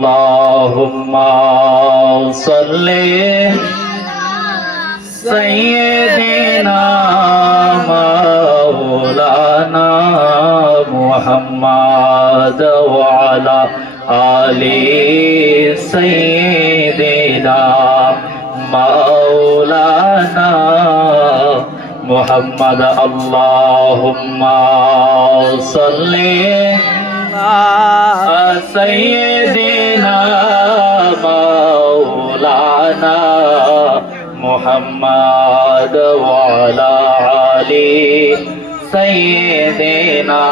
আল্লাহুম্মা সাল্লি সাইয়্যিদিনা মাওলানা মুহাম্মাদ ওয়া আলা আলি সাইয়্যিদিনা মাওলানা মুহাম্মাদ। আল্লাহুম্মা সাল্লি সাইয়্যিদিনা মাওলানা মুহাম্মাদ ওয়া আলা আলি সাইয়্যিদিনা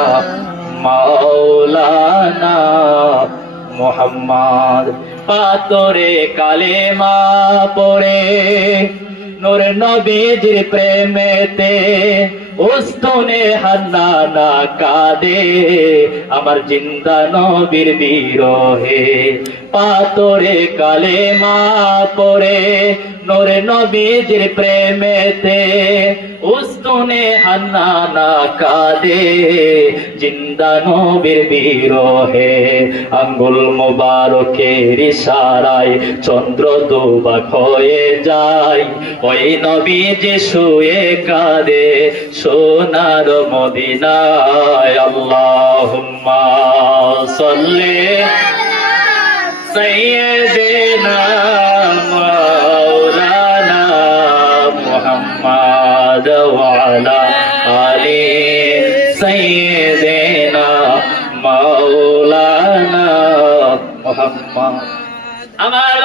মাওলানা মুহাম্মাদ। পাতরে কালেমা পড়ে নূর নবীজির প্রেমেতে উস্তনে হান্নানা কাঁদে আমার জিন্দা নবীর বিরহে। পাতরে কালেমা পড়ে নূর নবীজির প্রেমেতে উস্তনে হান্নানা কাঁদে জিন্দা নবীর বিরহে। আঙ্গুল মোবারকের ইশারায় চন্দ্র দুবাক হয়ে যায়, ওই নবীজি শুয়ে কাঁদে সোনার মদিনায়। আল্লাহুম্মা সাল্লি সাইয়্যিদিনা মাওলানা মুহাম্মাদ ওয়া আলা আলি সাইয়্যিদিনা মাওলানা মুহাম্মাদ। আমার